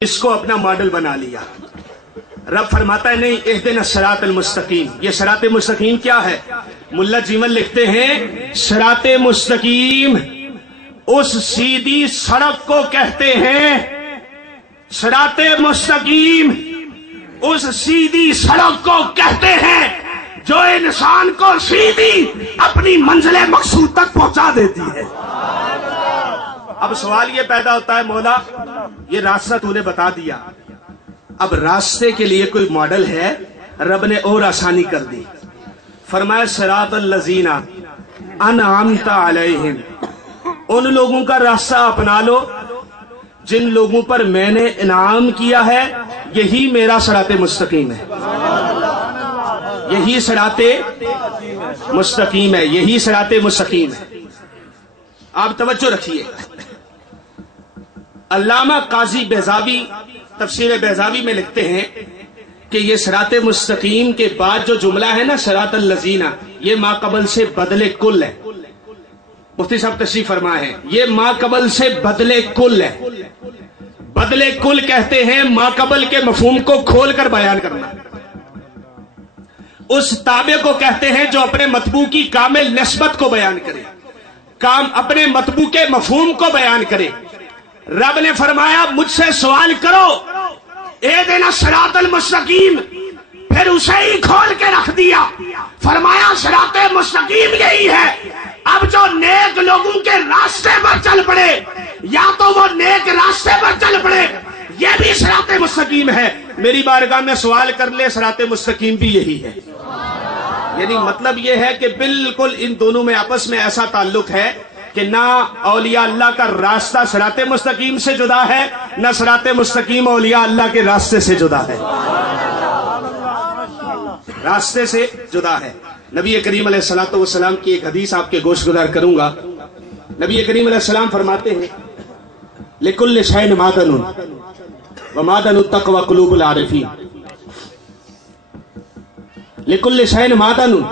इसको अपना मॉडल बना लिया। रब फरमाता है नहीं, इहदिना सिरात मुस्तकीम। ये सिरात मुस्तकीम क्या है? मुल्ला जीवन लिखते हैं सिरात मुस्तकीम उस सीधी सड़क को कहते हैं। सिरात मुस्तकीम उस सीधी सड़क को कहते हैं जो इंसान को सीधी अपनी मंजिल मकसूद तक पहुंचा देती है। अब सवाल ये पैदा होता है, मौला ये रास्ता तूने बता दिया, अब रास्ते के लिए कोई मॉडल है? रब ने और आसानी कर दी, फरमाया सिरातल लजीना अनअमता अलैहिम, उन लोगों का रास्ता अपना लो जिन लोगों पर मैंने इनाम किया है। यही मेरा सिराते मुस्तकीम है, यही सिराते मुस्तकीम है, यही सिराते मुस्तकीम है। आप तवज्जो रखिए, अल्लामा काजी बेजावी तफसीर बेजावी में लिखते हैं कि ये सिरात मुस्तकीम के बाद जो जुमला है ना सिरातल लजीना, ये माकबल से बदले कुल है। मुफ्ती साहब तशरीफ फरमाए हैं, ये माकबल से बदले कुल है। बदले कुल कहते हैं माकबल के मफहूम को खोलकर बयान करना। उस ताबे को कहते हैं जो अपने मतबू की कामिल निस्बत को बयान करे, अपने मतबू के मफहूम को बयान करे। रब ने फरमाया मुझसे सवाल करो इहदिना सिरातल मुस्तकीम, फिर उसे ही खोल के रख दिया, फरमाया सिराते मुस्तकीम यही है। अब जो नेक लोगों के रास्ते पर चल पड़े, या तो वो नेक रास्ते पर चल पड़े, ये भी सिराते मुस्तकीम है। मेरी बारगाह में सवाल कर ले, सिराते मुस्तकीम भी यही है। यानी मतलब ये है कि बिल्कुल इन दोनों में आपस में ऐसा ताल्लुक है कि ना औलिया अल्लाह का रास्ता सिराते मुस्तकीम से जुदा है, ना सिराते मुस्तकीम औलिया अल्लाह के रास्ते से जुदा है, रास्ते से जुदा है। नबी करीम अलैहिस्सलातु वस्सलाम की एक हदीस आपके गोश गुजार करूंगा। नबी करीम अलैहिस्सलाम फरमाते हैं लिकुल्लि शैइन मादनुन व मादनु तक़वा कुलूबुल आरिफीन। लिकुल्लि शैइन मादनुन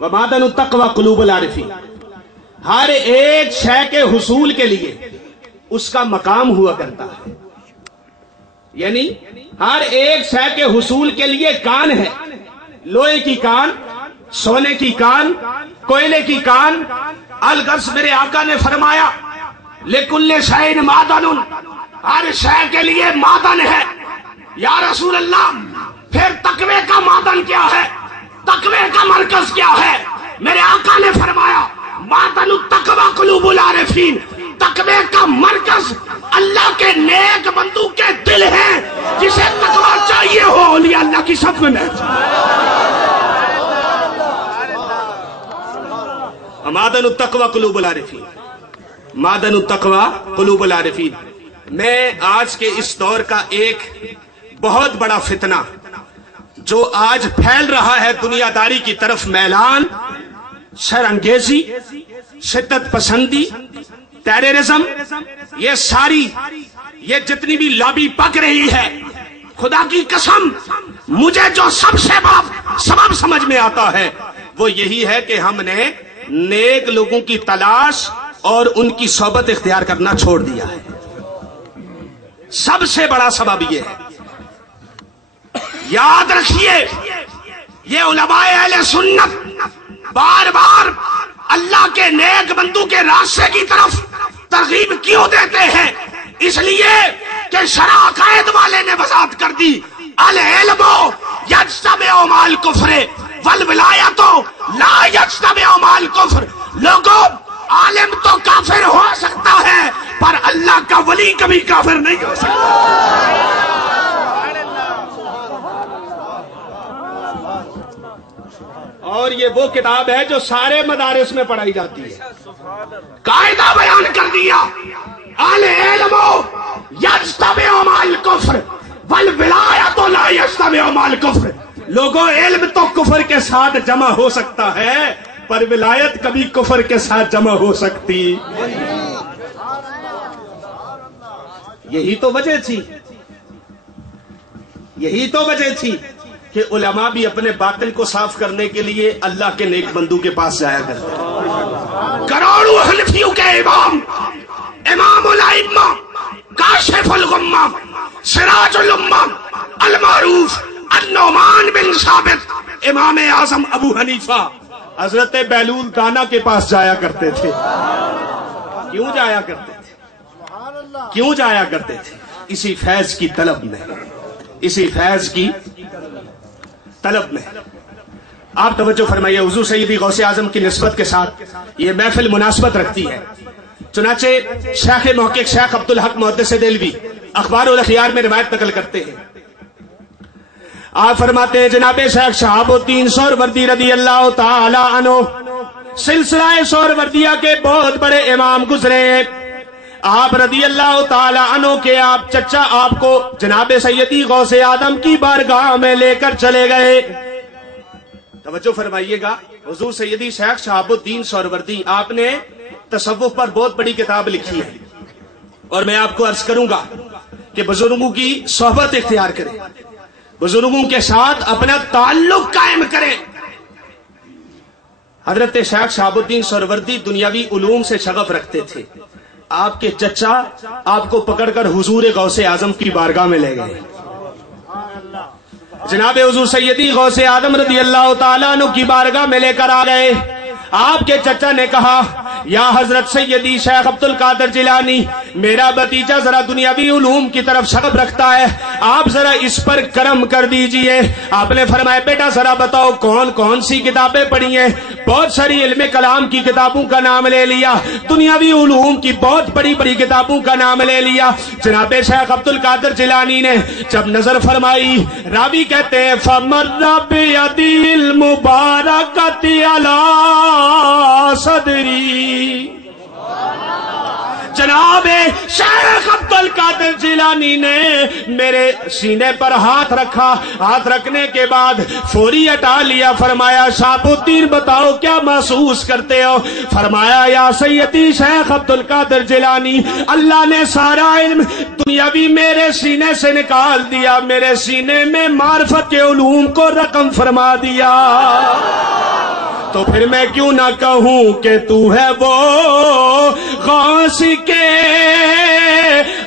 व मादनु तक़वा कुलूबुल आरिफीन। हर एक शय के हुसूल के लिए उसका मकाम हुआ करता है। यानी हर एक शय के हुसूल के लिए कान है, लोहे की कान, सोने की कान, कोयले की कान। अलगर्स मेरे आका ने फरमाया लिकुल्ले शैइन मादनुन, हर शय के लिए मादन है। या रसूल अल्लाह, फिर तकवे का मादन क्या है, तकवे का मरकज क्या है? मेरे आका ने फरमाया मादनु तक़वा कुलूबुल आरिफीन, तकवे का मरकज अल्लाह के नेक बंदू के दिल हैं, जिसे तकवा चाहिए हो औलिया अल्लाह की सफ में। मादनु तक़वा कुलूबुल आरिफीन, मादनु तक़वा कुलूबुल आरिफीन। मैं आज के इस दौर का एक बहुत बड़ा फितना जो आज फैल रहा है दुनियादारी की तरफ मैलान, शरअंगेजी, शिद्दत पसंदी, टेररिज्म, ये सारी ये जितनी भी लॉबी पक रही है, खुदा की कसम मुझे जो सबसे बड़ा सबब समझ में आता है वो यही है कि हमने नेक लोगों की तलाश और उनकी सोबत इख्तियार करना छोड़ दिया है। सबसे बड़ा सबब ये है। याद रखिए, ये उलमाए अहले सुन्नत बार बार अल्लाह के नेक बंदू के रास्ते की तरफ तरगीब क्यों देते हैं? इसलिए कि शरअ अकायद वाले ने वजाहत कर दी, अल इल्मु यज्तमिउ माल कुफ्र वल विलायतु ला यज्तमिउ माल कुफ्र। लोगों, आलिम तो काफिर हो सकता है पर अल्लाह का वली कभी काफिर नहीं हो सकता। और ये वो किताब है जो सारे मदारिस में पढ़ाई जाती है। कायदा बयान कर दिया, अल इल्मु यज्तमिउ माल कुफ्र वल विलायतु ला यज्तमिउ माल कुफ्र। लोगों, इल्म तो कुफर के साथ जमा हो सकता है पर विलायत कभी कुफर के साथ जमा हो सकती। यही तो वजह थी, यही तो वजह थी कि उलमा भी अपने बातिल को साफ करने के लिए अल्लाह के नेक बंदू के पास जाया करते। करोड़ों हनफियों के इमाम, इमामुल अइम्मा, काशिफुल गुम्मा, सिराज उल उम्मा अल-मारूफ अन-नुमान बिन साबित इमाम आजम अबू हनीफा हजरत बैलूल दाना के पास जाया करते थे। क्यों जाया करते थे? क्यों जाया करते थे? इसी फैज की तलब में, इसी फैज की तलब में। आप तवज्जो फरमाइए, हुजूर सैयदी गौसे आजम की निस्बत के साथ ये महफिल मुनासबत रखती है। चुनाचे शेख मुहक्किक शेख अब्दुल हक मुहद्दिस देलवी अखबार उल अखियार में रिवायत नकल करते हैं। आप फरमाते हैं जनाबे शेख शहाबुद्दीन सोहरवर्दी रदी अल्लाह ताला अन्हु सिलसिला सोहरवर्दिया के बहुत बड़े इमाम गुजरे हैं। आप रदी अल्लाह ताला अन्हु के आप चचा आपको जनाबे सैयदी गौसे आदम की बारगाह में लेकर चले गए। तवज्जो फरमाइएगा, हुजूर सैयदी शेख शहाबुद्दीन सोहरवर्दी आपने तसव्वुफ पर बहुत बड़ी किताब लिखी है और मैं आपको अर्ज करूंगा कि बुजुर्गों की सोहबत इख्तियार करें, बुजुर्गों के साथ अपना ताल्लुक कायम करें। हजरत शेख शहाबुद्दीन सोहरवर्दी दुनियावी उलूम से शगफ रखते थे। आपके चचा आपको पकड़कर हुजूर गौसे आजम की बारगाह में ले गए। जनाब हुजूर सैयदी गौसे आदम रदी अल्लाह ताला अन्हु की बारगाह में लेकर आ गए। आपके चचा ने कहा, या हजरत सैयदी शेख अब्दुल कादिर जिलानी, मेरा भतीजा जरा दुनियावी उलूम की तरफ शगफ रखता है, आप जरा इस पर करम कर दीजिए। आपने फरमाया, बेटा जरा बताओ कौन कौन सी किताबें पढ़ी हैं? बहुत सारी इल्मे कलाम की किताबों का नाम ले लिया, दुनियावी उलूम की बहुत बड़ी बड़ी किताबों का नाम ले लिया। जनाबे शेख अब्दुल कादिर जिलानी ने जब नजर फरमाई, रावी कहते हैं फमर्रा बियदिल मुबारकति अला सदरी। जनाबे शेख अब्दुल कादिर जिलानी ने मेरे सीने पर हाथ रखा। हाथ रखने के बाद फौरी हटा लिया। फरमाया, शहाबुद्दीन बताओ क्या महसूस करते हो? फरमाया, या सैयदी शेख अब्दुल कादिर जिलानी, अल्लाह ने सारा इल्म दुनियावी मेरे सीने से निकाल दिया, मेरे सीने में मार्फत के उलूम को रकम फरमा दिया। तो फिर मैं क्यों ना कहूं कि तू है वो गौस के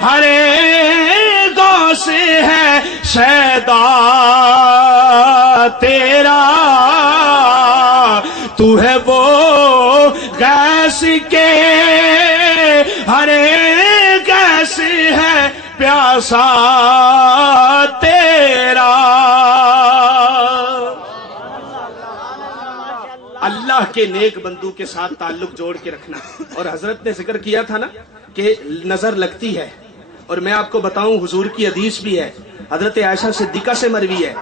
हरे गौस है शैदा तेरा, तू है वो गैस के हरे गैस है प्यासा तेरा। अल्लाह के नेक बंदू के साथ ताल्लुक जोड़ के रखना। और हजरत ने जिक्र किया था ना कि नजर लगती है, और मैं आपको बताऊं हुजूर की हदीस भी है, हजरत आयशा सिद्दीका से मरवी है